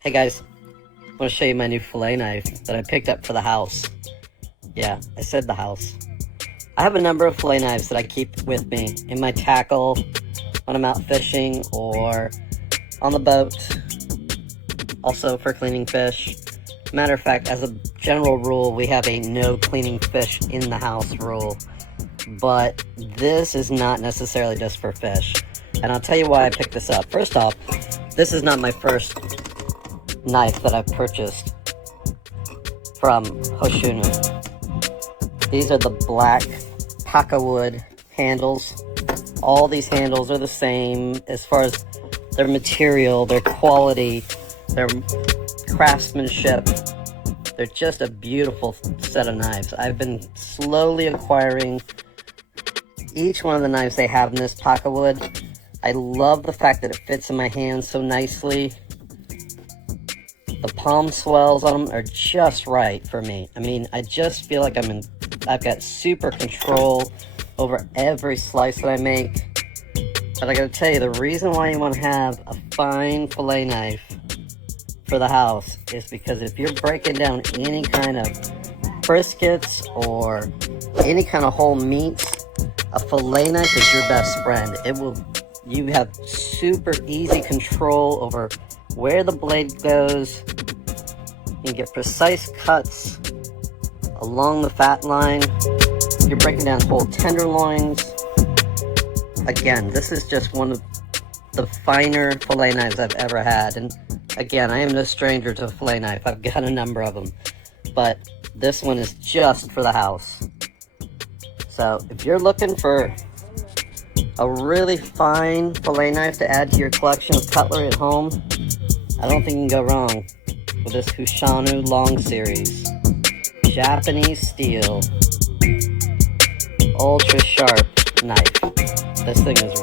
Hey guys, I want to show you my new fillet knife that I picked up for the house. Yeah, I said the house. I have a number of fillet knives that I keep with me in my tackle when I'm out fishing or on the boat, also for cleaning fish. Matter of fact, as a general rule, we have a no cleaning fish in the house rule, but this is not necessarily just for fish. And I'll tell you why I picked this up. First off, this is not my first knife that I've purchased from Hoshino. These are the black paca wood handles. All these handles are the same as far as their material, their quality, their craftsmanship. They're just a beautiful set of knives. I've been slowly acquiring each one of the knives they have in this paca wood. I love the fact that it fits in my hands so nicely. The palm swells on them are just right for me. I mean, I just feel like I've got super control over every slice that I make. But I gotta tell you, the reason why you want to have a fine fillet knife for the house is because if you're breaking down any kind of briskets or any kind of whole meats, a fillet knife is your best friend. You have super easy control over where the blade goes. You can get precise cuts along the fat line. You're breaking down whole tenderloins. Again, this is just one of the finer fillet knives I've ever had. And again, I am no stranger to a fillet knife. I've got a number of them. But this one is just for the house. So if you're looking for a really fine fillet knife to add to your collection of cutlery at home, I don't think you can go wrong with this Hoshino Long Series. Japanese steel, ultra sharp knife. This thing is